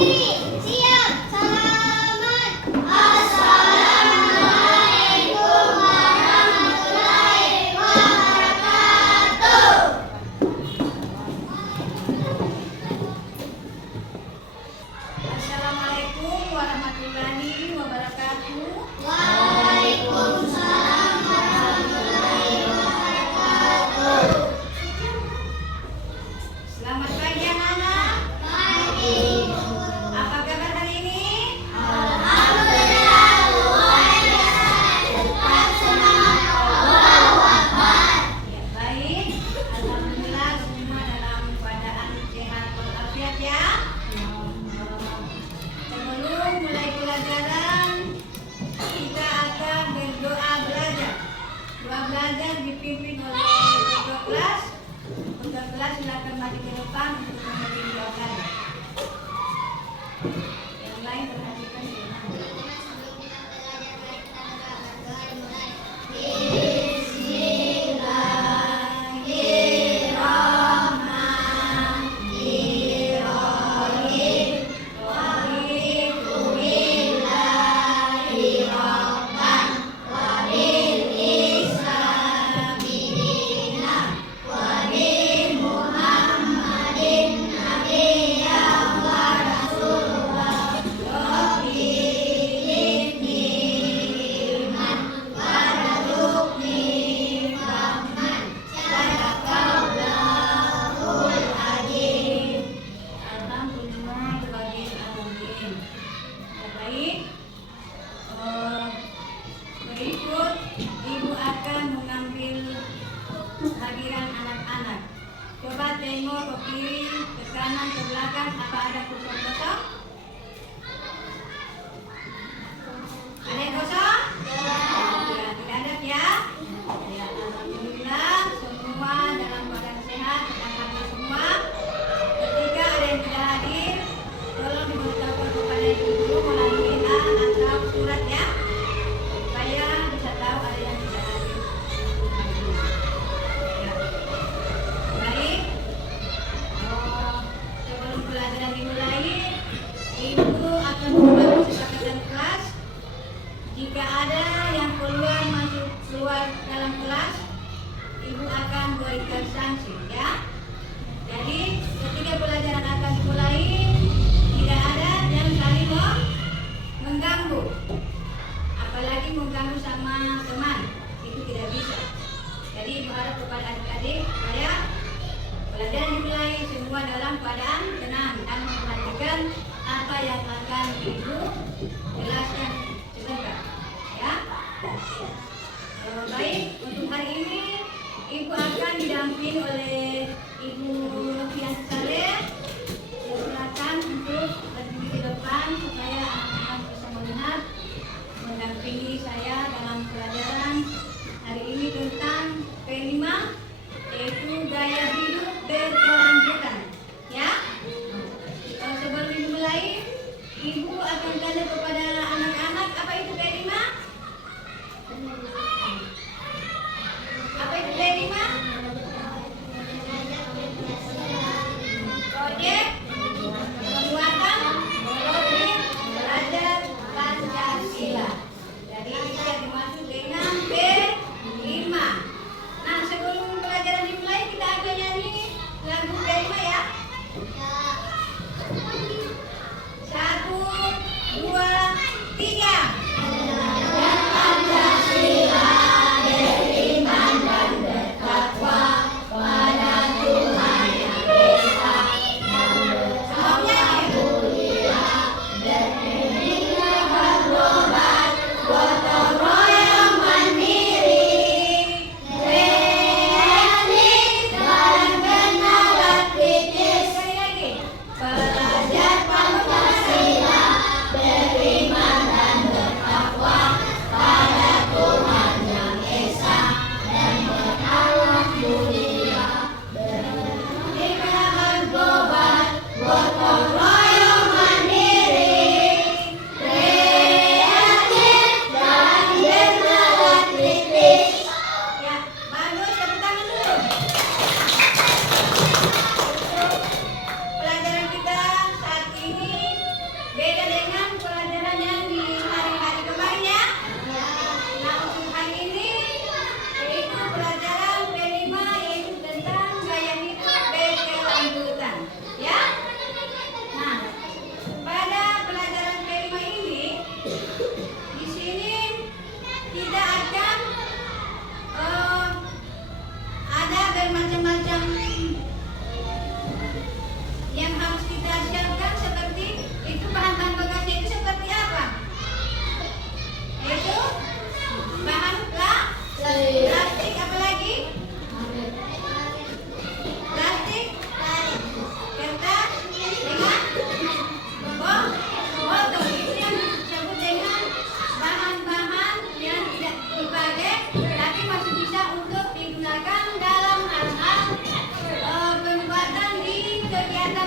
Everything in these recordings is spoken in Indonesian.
Siap, salaman. Assalamualaikum warahmatullahi wabarakatuh. Assalamualaikum warahmatullahi wabarakatuh. Waalaikumsalam warahmatullahi wabarakatuh. Selamat pagi anak-anak. Pagi. Apa kabar hari ini? Alhamdulillah, luar biasa. Tetap semangat. Allahu Akbar. Ya, baik. Alhamdulillah semua dalam keadaan sehat walafiat ya. Sebelum mulai pelajaran, kita akan berdoa belajar. Doa belajar dipimpin oleh ketua kelas. Ketua kelas silakan maju ke depan untuk memimpin doa belajar. Yang lain perhatikan di rumah. Alhamdulillah rabbil alamin. Baik. Berikut Ibu akan mengambil hadiran anak-anak. Coba tengok ke kiri, ke kanan, ke belakang, apa ada kosong-kosong? Ada yang kosong? Ya, tidak ada ya. Ya, alhamdulillah semua dalam keadaan sehat, sedang hadir semua. Ketika ada yang tidak hadir, tolong diberitahukan kepada ibu guru melalui WA atau surat ya, supaya bisa tahu ada yang tidak hadir. Ya. Baik. Sebelum pelajaran dimulai, ibu akan membuat kesepakatan kelas. Jika ada yang keluar dalam kelas, ibu akan berikan sanksi ya. Jadi ketika pelajaran akan dimulai, tidak ada yang saling mengganggu, apalagi mengganggu sama teman, itu tidak bisa. Jadi ibu harap kepada adik-adik supaya pelajaran dimulai semua dalam keadaan tenang dan memperhatikan apa yang akan ibu jelaskan sebentar ya. Baik, untuk hari ini ibu akan didampingi oleh Ibu Novian Saleh. Silakan untuk berdiri di depan supaya anak-anak bisa melihat mendampingi saya dalam pelajaran hari ini tentang P5, yaitu gaya hidup berkelanjutan. Ya. Sebelum dimulai, ibu akan tanya kepada anak-anak apa itu P5? Apa itu P5? Proyek pembuatan doktrin belajar Pancasila. Jadi itu yang dimaksud dengan P5. Nah, sebelum pelajaran dimulai kita akan nyanyi lagu P5 ya. 1,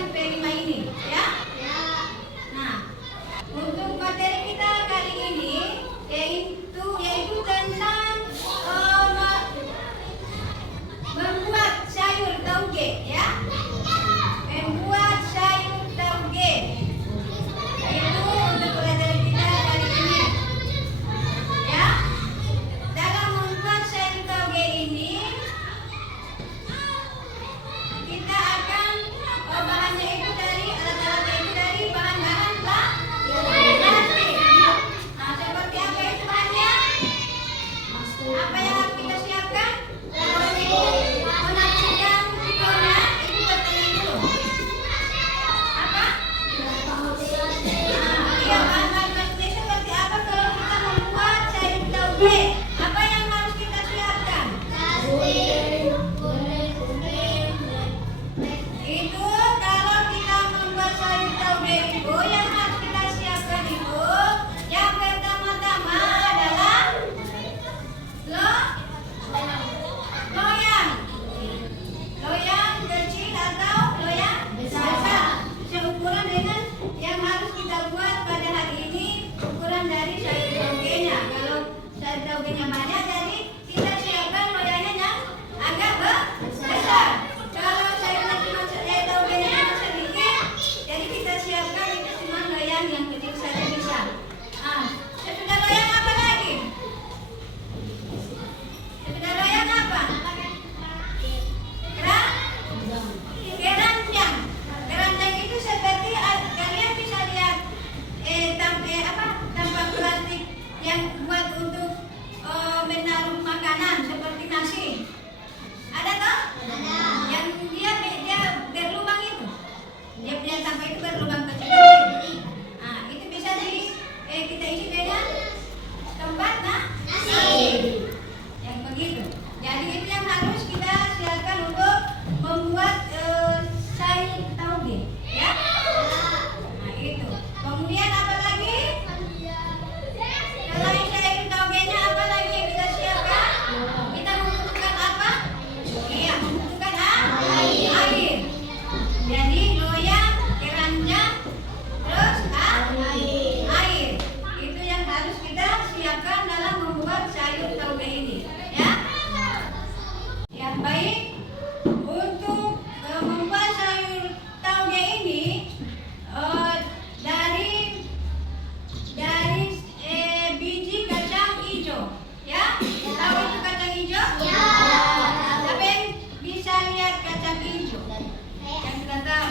MP5 ini, ya? Nah, untuk materi kita kali ini yaitu tentang membuat sayur tauge, ya? Membuat sayur tauge. Itu untuk pelajaran kita kali ini. Ya. Dalam membuat sayur tauge ini kita akan bahannya itu dari alat-alatnya itu dari bahan-bahan plastik. Nah, seperti apa itu bahannya? Apa yang harus kita siapkan? Menyaksikan videonya itu bertanya dulu. Apa? Iya, bahan-bahan plastik seperti apa kalau kita membuat sayur tauge? Apa yang harus kita siapkan? Itu kalau kita membuat sayur tauge itu yang harus kita siapkan itu yang pertama-tama adalah loyang kecil atau loyang besar seukuran dengan yang harus kita buat pada hari ini, ukuran dari sayur taugenya. Kalau sayur taugenya banyak, jadi kita siapkan loyangnya yang agak besar. Kalau sayurnya cuma taugenya cuma sedikit, jadi kita siapkan itu cuma loyang yang kecil saja bisa. Sudah loyang apa lagi? Sudah loyang apa? Keranjang. Keranjang itu seperti kalian bisa lihat tampak plastik yang buat untuk menaruh makanan seperti nasi. Ada toh? Ada. Yang dia berlubang itu. Dia punya tampak itu berlubang kecil-kecil. Nah, itu bisa kita isi dengan tempat nasi. Yang begitu. Jadi itu yang harus kita siapkan untuk membuat sayur tauge, ya. Nah, itu. Kemudian apa lagi? Selain sayur taugenya apa lagi yang kita siapkan? Kita membutuhkan apa? Iya, membutuhkan air. Jadi loyang, keranjang, terus air. Itu yang harus kita siapkan dalam membuat sayur tauge ini, ya. Yang baik untuk membuat sayur tauge ini dari biji kacang hijau, ya. Tahu itu kacang hijau? Ya. Siapa yang bisa lihat kacang hijau? Yang sudah tahu?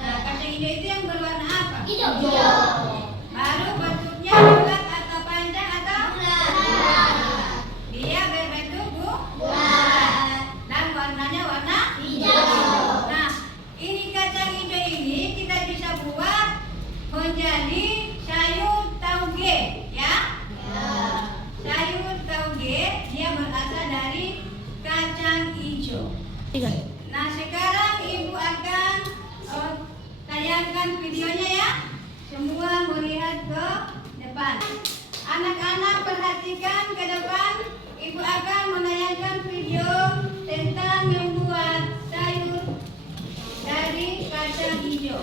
Nah, kacang hijau itu yang berwarna apa? Hijau. Baru bentuknya bulat atau panjang atau bulat? Dia berbentuk bulat dan warnanya warna hijau. Nah, ini kacang hijau ini kita bisa buat menjadi sayur tauge, ya. Sayur tauge dia berasal dari kacang hijau. Nah, sekarang ibu akan tayangkan videonya, ya. Semua melihat ke depan. Anak-anak perhatikan ke depan. Ibu akan menayangkan video tentang membuat sayur dari kacang hijau.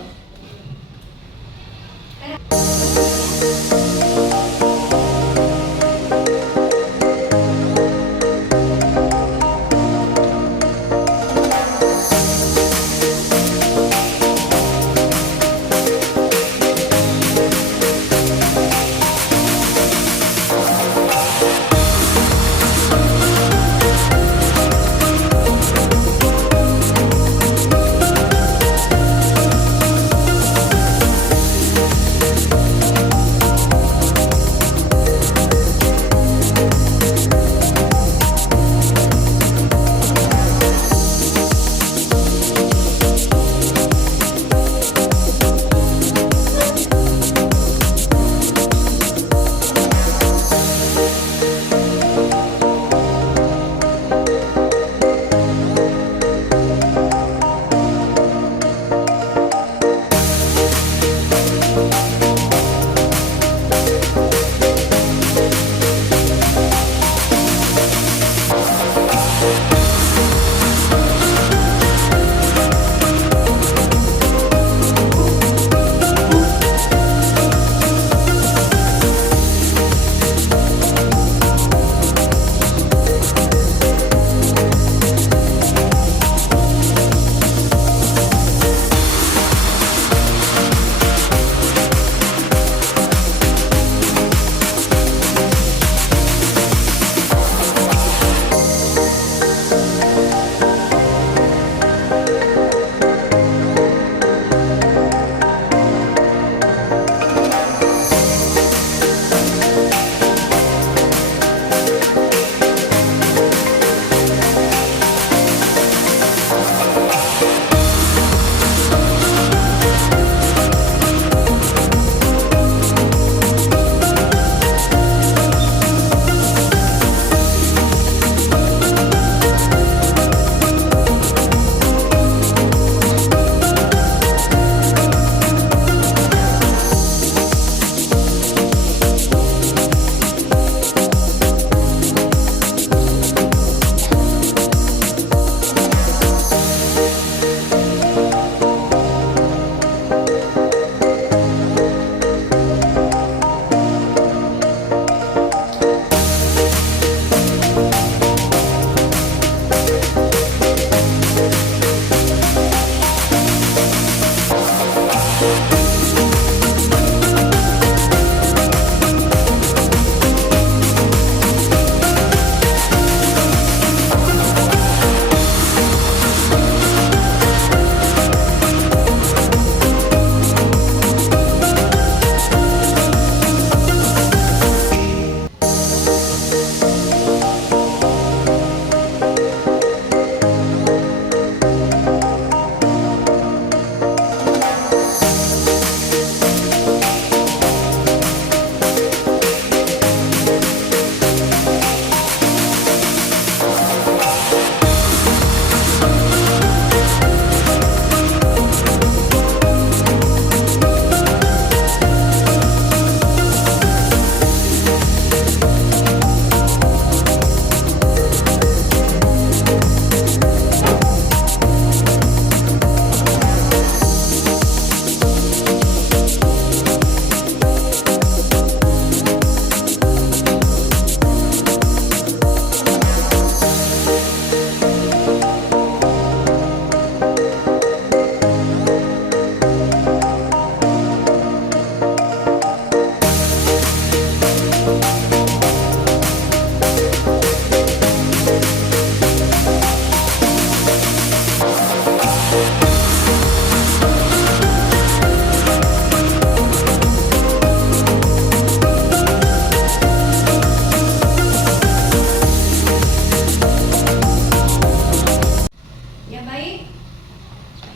Ya baik,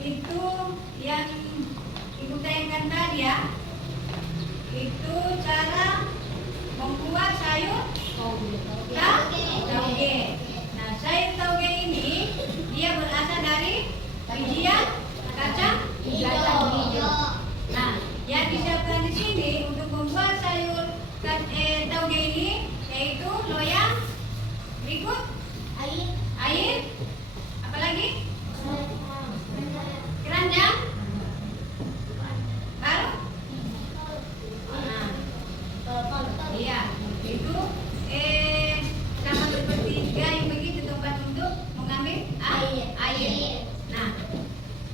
itu yang Ibu tayangkan tadi ya. Itu cara membuat sayur tauge. Nah, sayur tauge ini dia berasal dari bijian kacang hijau. Nah, yang disiapkan di sini untuk membuat sayur tauge ini yaitu loyang, berikut air, apalagi keranjang, baru, iya, itu sama seperti gayung begitu tempat untuk mengambil air. Nah,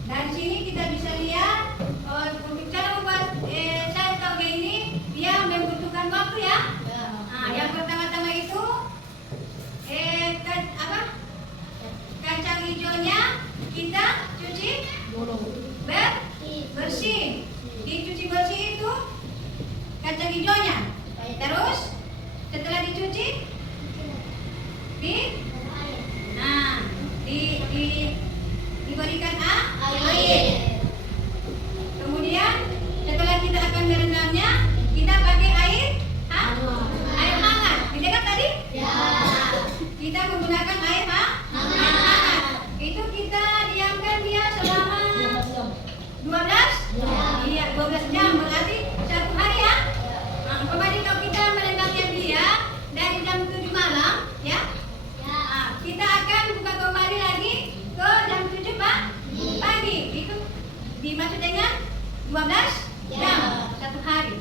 dari sini kita bisa lihat untuk cara membuat sayur tauge ini dia membutuhkan waktu ya. Nah, yang pertama-tama itu kacang hijaunya kita cuci bersih. Dicuci bersih itu kacang hijaunya. Terus setelah dicuci diberikan air. Kemudian setelah kita akan merendamnya, kita pakai air hangat. Didengar tadi? Ya. Kita menggunakan air hangat. Itu kita diamkan dia selama 12? Iya, 12 jam berarti 1 hari ya. Nah, kemarin kalau kita merendamnya dia dari jam 7 malam ya. Nah, kita akan buka kembali lagi ke jam 7 pagi. Itu dimaksud dengan 12 jam 1 hari.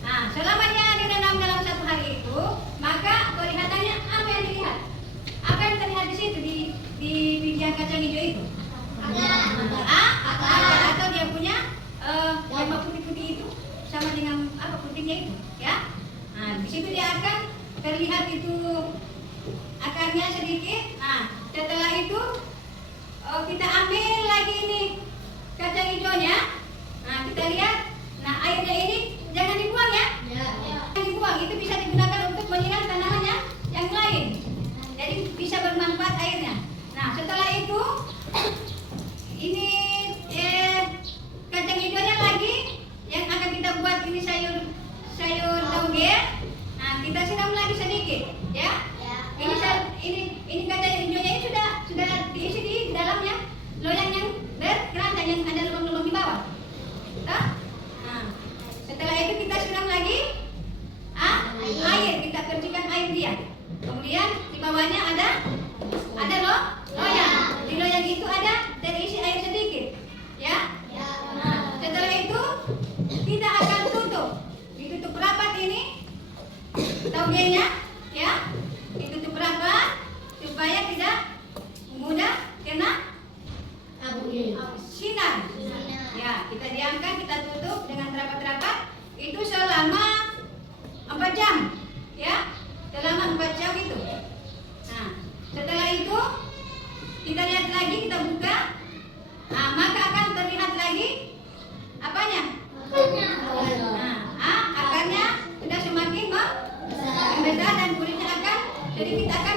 Nah, selama dia direndam dalam 1 hari itu, maka kelihatannya apa yang dilihat? Apa yang terlihat di situ di bijian kacang hijau itu? Akar atau dia punya warna putih-putih itu sama dengan apa putihnya itu, ya? Nah, di situ dia akan terlihat itu akarnya sedikit. Nah, setelah itu kita ambil lagi ini kacang hijaunya. Nah, kita lihat. Nah, airnya ini jangan dibuang ya. Jangan dibuang, itu bisa digunakan untuk menyiram tanaman yang lain. Jadi bisa bermanfaat airnya. Nah, setelah itu ini kacang hijaunya lagi yang akan kita buat ini sayur tauge. Nah, kita siram lagi sedikit, ya. Ini kacang hijaunya ini sudah diisi di dalamnya loyang yang berkeranjang yang ada lubang-lubang di bawah. Nah, setelah itu kita siram lagi air, kita percikan air dia. Kemudian di bawahnya ada loyang. Di loyang itu ada terisi air sedikit, ya. Nah, setelah itu kita akan ditutup rapat ini taugenya, ya. Ditutup rapat supaya tidak mudah kena sinar. Ya, kita diam akan kita tutup dengan rapat-rapat itu selama 4 jam, ya, selama 4 jam itu. Nah, setelah itu kita lihat lagi, kita buka, nah, maka akan terlihat lagi apanya? Nah, akarnya sudah semakin membesar dan kulitnya akan sedikit akan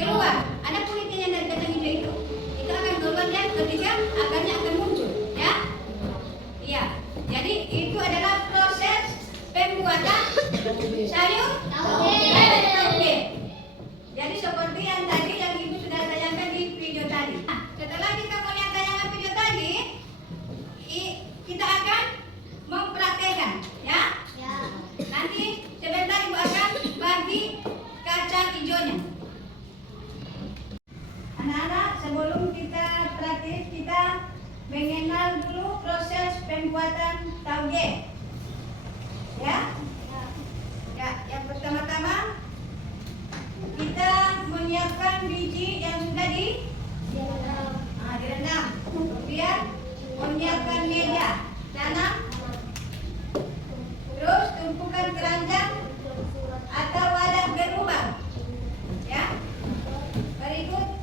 keluar. Ada kulitnya yang dari kacang hijau itu akan keluar dan ketika akarnya akan muncul, ya. Iya. Jadi itu adalah proses pembuatan sayur tauge. Jadi seperti yang tadi yang ibu sudah tayangkan di video tadi. Nah, setelah kita melihat tayangan video tadi, kita akan mempraktekkan, ya. Nanti sebentar ibu akan bagi kacang hijaunya. Anak-anak, sebelum kita praktik, kita mengenal dulu proses pembuatan tauge. Ya? Ya, yang pertama-tama kita menyiapkan biji yang sudah direndam. Kemudian menyiapkan meja tanam. Terus tumpukan keranjang atau wadah berlubang. Ya. Berikut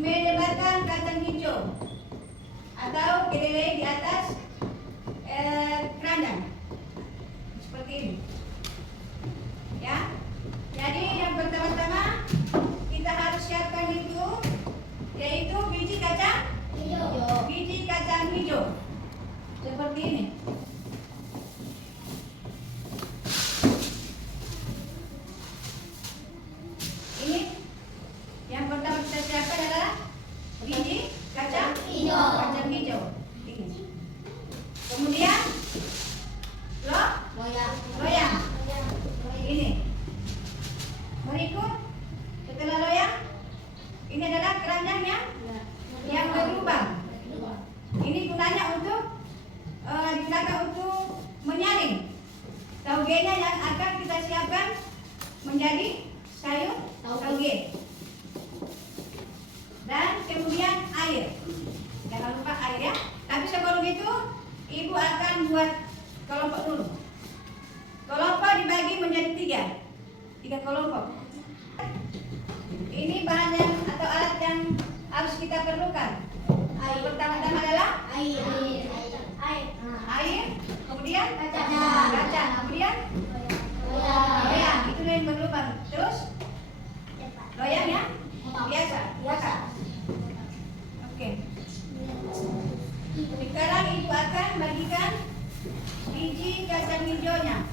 menyebarkan kacang hijau atau kedelai di atas keranjang seperti ini, ya. Jadi yang pertama-tama kita harus siapkan itu yaitu biji kacang hijau seperti ini. Ini yang pertama kita siapkan adalah biji kacang hijau. Ini. Kemudian loyang. Ini. Berikut setelah loyang, ini adalah keranjang yang berlubang. Ini gunanya untuk digunakan untuk menyaring taugenya yang akan kita siapkan menjadi sayur tauge. Dan kemudian air. Jangan lupa air, ya. Tapi sebelum itu ibu akan buat kelompok dulu. Kelompok dibagi menjadi 3 kelompok. Ini bahan yang atau alat yang harus kita perlukan. Pertama-tama adalah air, kemudian kacang, kemudian loyang. Itu yang berlubang. Terus loyang ya biasa. Oke. Sekarang ibu akan bagikan biji kacang hijaunya.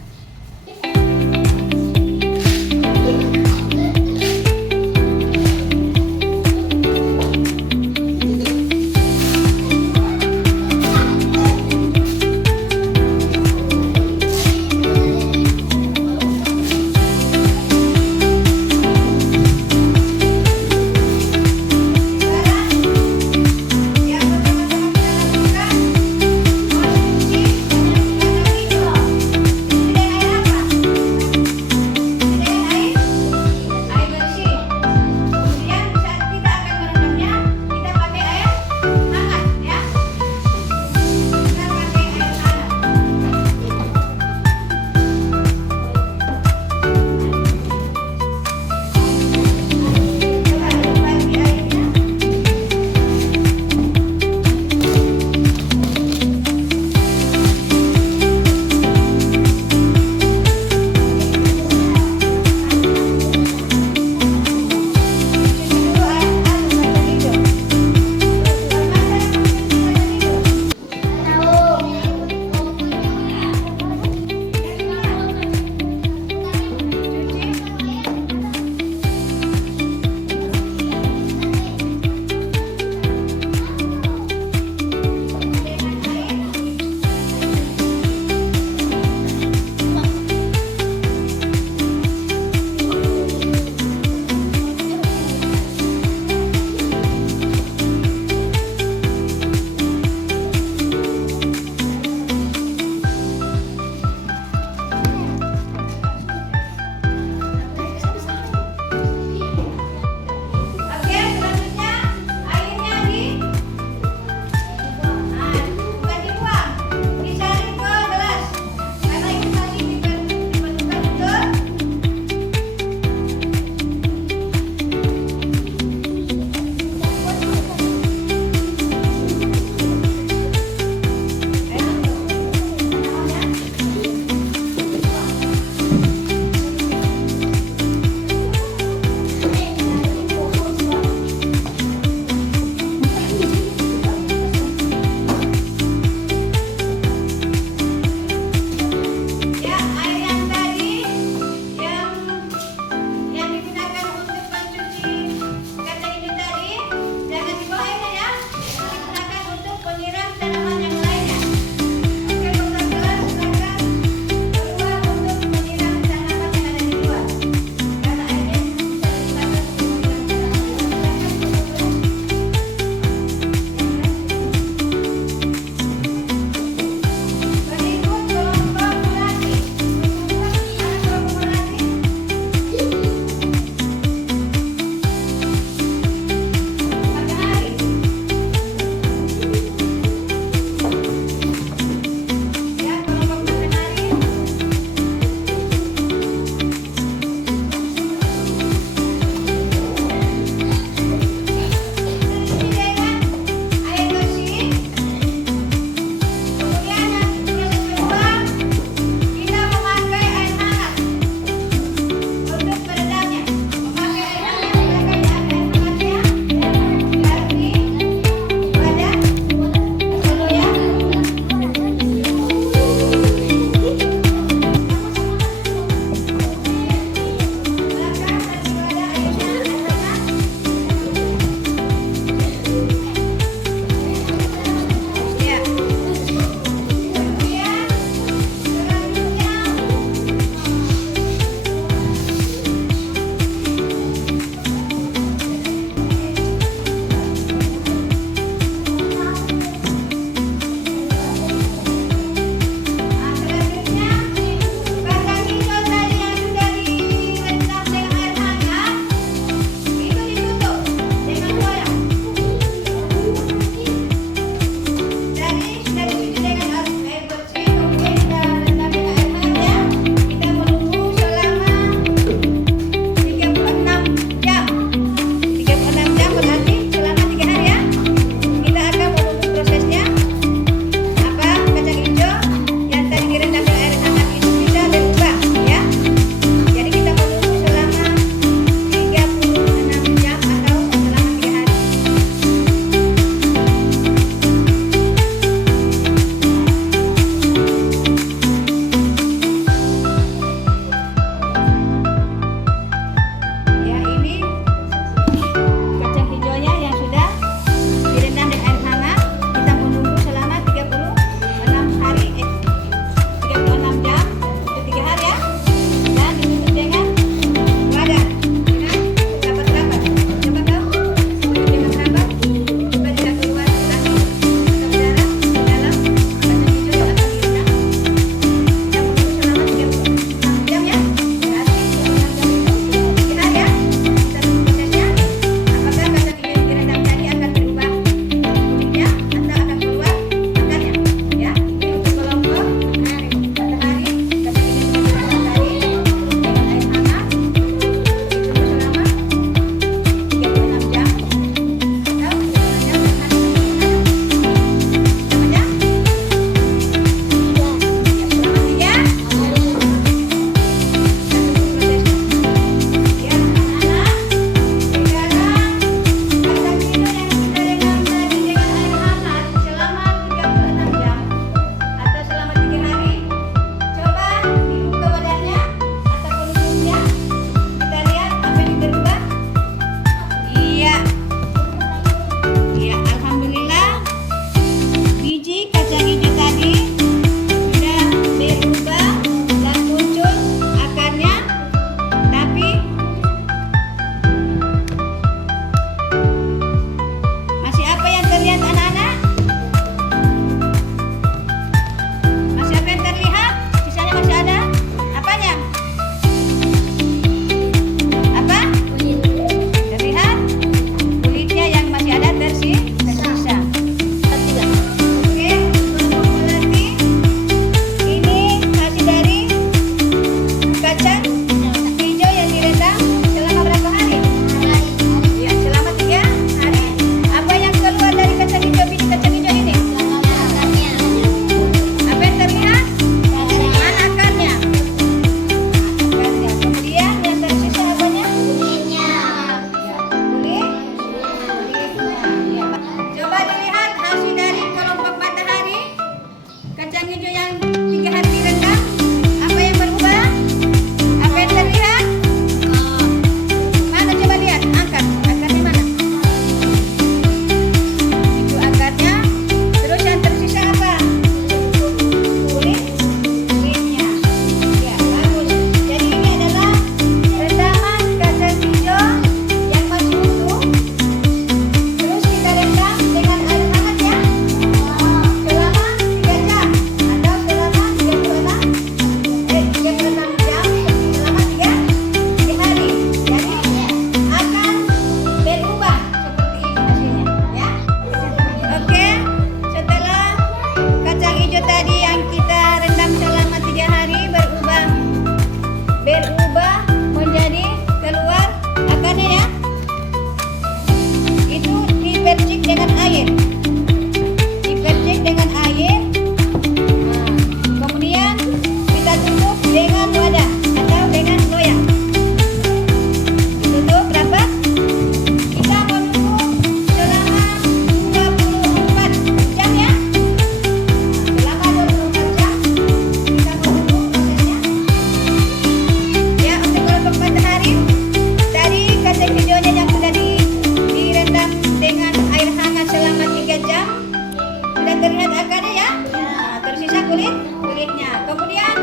kulitnya. Kemudian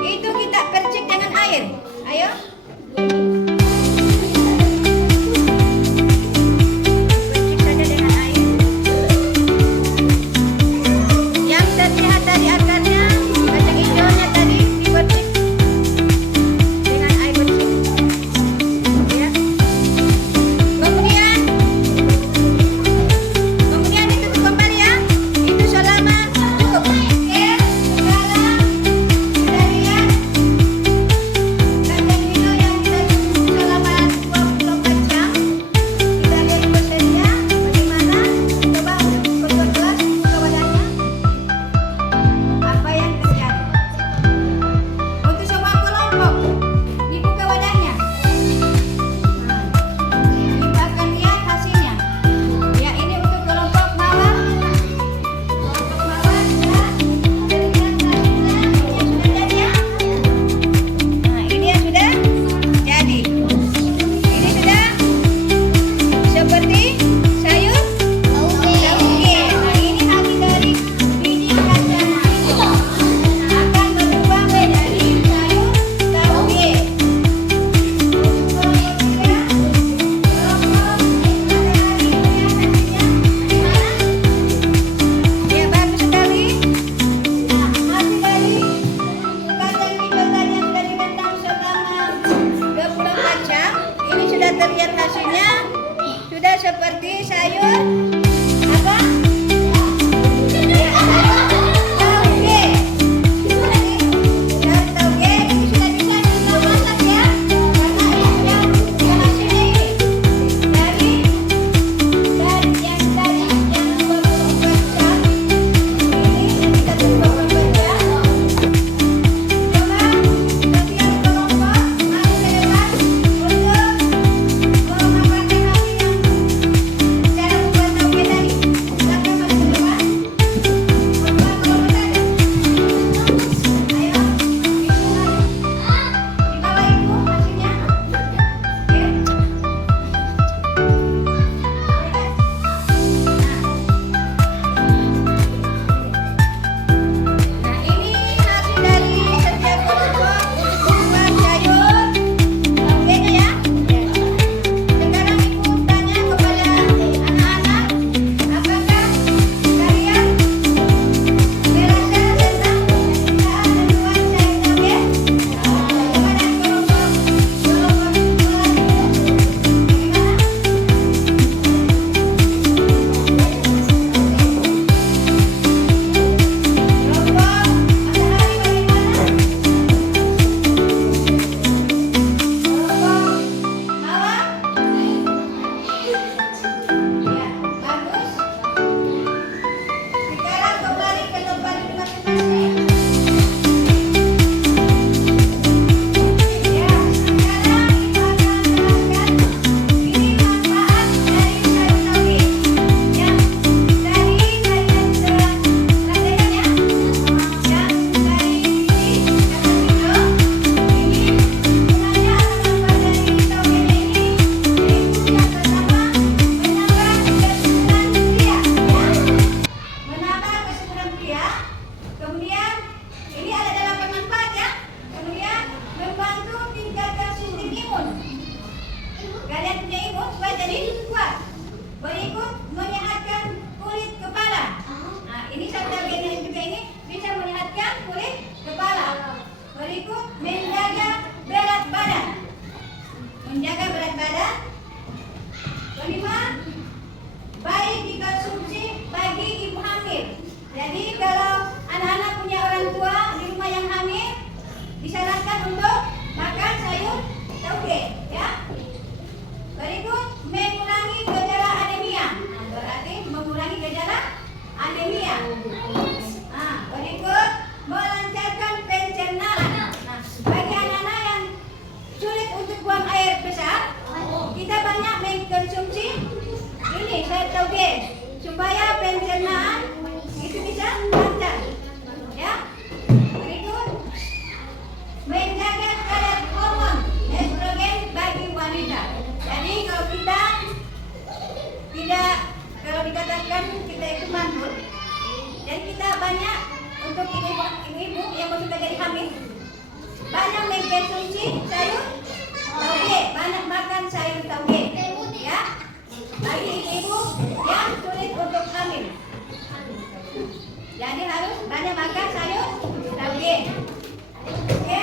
itu kita percik dengan air. Ayo. Percik saja dengan air. Yang terlihat dari akarnya, kacang hijaunya tadi dipercik dengan air bersih. Ya. Kemudian itu kembali ya. Itu selama cukup. Oke, sekarang kita lihat kacang hijau yang kita tunggu selama 24 jam. Kita lihat prosesnya bagaimana. Coba untuk kelas buka wadahnya. Apa yang terjadi? Untuk semua kelompok dibuka wadahnya. Kita akan lihat hasilnya. Ya, ini untuk kelompok mawar. Kelompok mawar sudah terlihat hasilnya yang sudah jadi ya. Nah, ini yang sudah jadi. Ini sudah seperti sayur tauge. Nah, ini hasil dari biji kacang hijau akan berubah menjadi sayur tauge. Ya, bagus sekali. Hasil dari kacang hijau tadi yang sudah direndam selama 24 jam, ini sudah terlihat hasilnya. Sudah seperti sayur apa? Ya, sayur tauge. Sayur tauge ini sudah bisa kita masak ya, karena ini sudah hasilnya ini dari yang tadi yang 24 jam. Ini kita tunggu 24 jam. Coba setiap kelompok maju ke depan untuk memaparkan hasil yang cara membuat tauge tadi. Silakan maju ke depan. Coba kelompok ada. Ayo, di bawah itu hasilnya. Oke. Nah, ini hasil dari setiap kelompok membuat sayur taugenya ya. Sekarang ibu tanya kepada anak-anak, apakah kalian merasa tentang penggunaan membuat sayur tauge? Kepada kelompok kelas bagaimana? Kelompok matahari bagaimana? Kelompok mawar? Ya, bagus. Sekarang kembali ke tempat duduk masing-masing. Ya, sekarang ibu akan menjelaskan ini manfaat dari sayur tauge. Yang tadi kalian sudah praktekkan ya. Yang dari ini kacang hijau, ini gunanya atau manfaat dari taugenya ini, yaitu yang pertama menambah kesuburan pria, menambah kesuburan pria. Kemudian ini ada 8 manfaat ya. Kemudian membantu tingkatkan sistem imun. Kalian punya imun supaya jadi kuat. Berikut menyehatkan kulit kepala. Nah, ini sayur taugenya juga ini bisa menyehatkan kulit kepala. Berikut menjaga berat badan. Menjaga berat badan. Kelima, baik dikonsumsi bagi ibu hamil. Jadi kalau anak-anak punya orang tua di rumah yang hamil, disarankan untuk makan sayur tauge ya. Berikut mengurangi gejala anemia. Nah, berarti mengurangi gejala anemia. Nah, banyak mengkonsumsi sayur tauge, banyak makan sayur tauge, ya. Bagi ibu yang sulit untuk hamil, jadi harus banyak makan sayur tauge. Oke,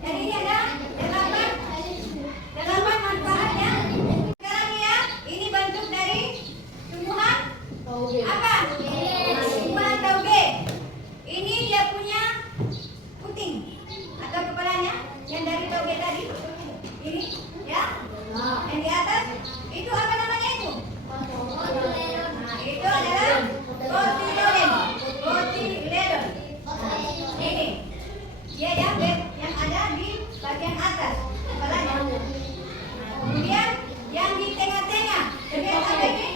jadi ini ada delapan manfaatnya. Sekarang ya, ini bentuk dari tumbuhan apa? Tumbuhan tauge. Ini dia punya puting atau kepalanya yang dari tauge tadi. Ini ya, yang di atas itu apa namanya itu? Nah, itu adalah cotyledon. Cotyledon. Ini dia yang ada di bagian atas kepalanya. Nah, kemudian yang di tengah-tengah, bagian apa ini?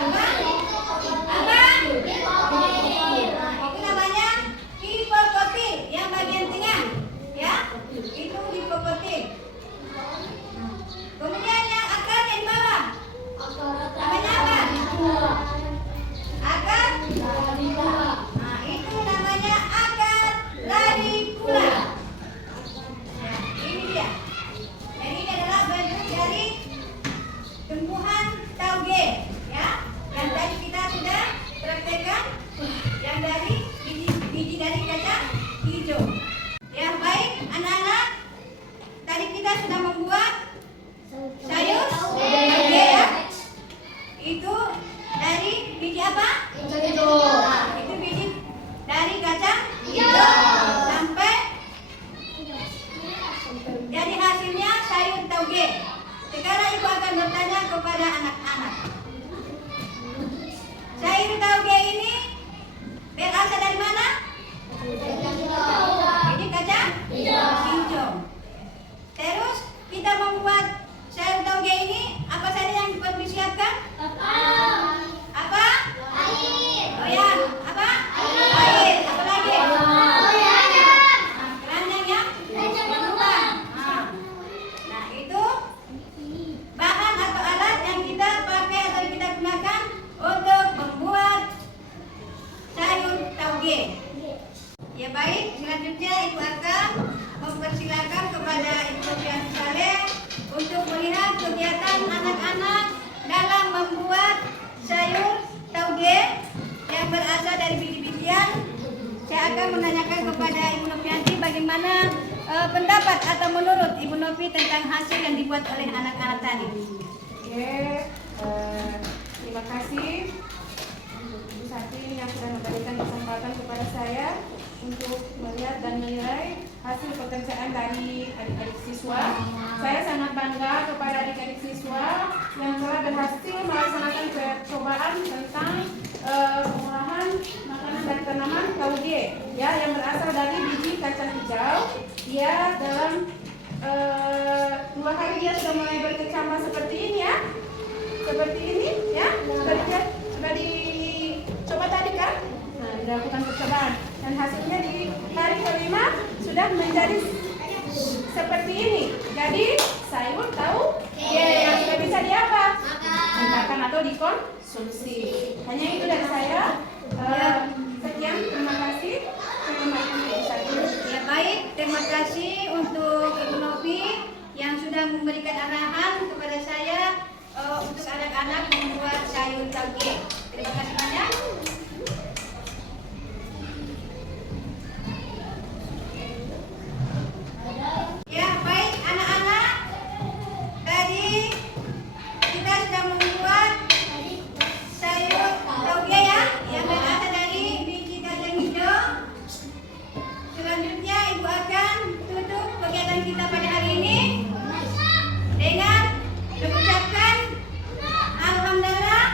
Apa? Nah, itu namanya hipokotil, yang bagian tengah, ya. Itu hipokotil. Kemudian yang akarnya di bawah, namanya apa? Akar. Nah, itu namanya akar radikula. Ya, ini dia. Jadi ini adalah bentuk dari tumbuhan tauge, ya. Yang tadi kita sudah praktekkan, yang dari biji dari kacang hijau. Ya, baik anak-anak, tadi kita sudah membuat sayur tauge, ya. Itu dari biji apa? Nah, itu biji dari kacang hijau sampai jadi hasilnya sayur tauge. Sekarang ibu akan bertanya kepada anak-anak. Sayur tauge ini berasal dari mana? Biji kacang hijau. Terus kita membuat sayur tauge ini, apa saja yang perlu disiapkan? Apa? Oh ya, apa? Air. Apa lagi? Nah, keranjang yang berlubang. Nah, itu bahan atau alat yang kita pakai atau kita gunakan untuk membuat sayur tauge. Ya baik, selanjutnya ibu akan mempersilakan kepada Ibu Nopianti Saleh untuk melihat kegiatan anak-anak dalam membuat sayur tauge yang berasal dari biji-bijian. Saya akan menanyakan kepada Ibu Nopianti bagaimana pendapat atau menurut Ibu Nopi tentang hasil yang dibuat oleh anak-anak tadi. Oke, terima kasih Ibu Sati yang sudah memberikan kesempatan kepada saya untuk melihat dan menilai hasil pekerjaan dari adik-adik siswa. Saya sangat bangga kepada adik-adik siswa yang telah berhasil melaksanakan percobaan tentang pengolahan makanan dari tanaman tauge, ya, yang berasal dari biji kacang hijau. Dia dalam 2 hari dia sudah mulai berkecambah seperti ini, ya, seperti ini, ya, sudah dicoba tadi kan? Nah, dilakukan percobaan dan hasilnya di hari kelima sudah menjadi seperti ini. Jadi sayur tauge yang sudah bisa diapa? Dimakan atau dikonsumsi. Hanya itu dari saya. Sekian, terima kasih. Ya baik, terima kasih untuk Ibu Nopi yang sudah memberikan arahan kepada saya untuk anak-anak membuat sayur tauge. Terima kasih banyak. Ya baik anak-anak, tadi kita sudah membuat sayur tauge, ya, yang berasal dari biji kacang hijau. Selanjutnya ibu akan tutup kegiatan kita pada hari ini dengan mengucapkan alhamdulillah,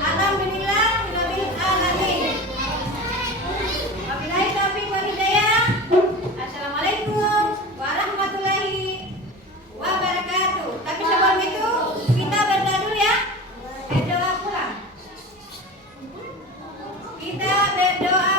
alhamdulillah, rabbil alamin. Wabillahi taufiq wal hidayah. Assalamualaikum warahmatullahi wabarakatuh. Tapi sebelum itu kita berdoa dulu, ya. Berdoa pula. Kita berdoa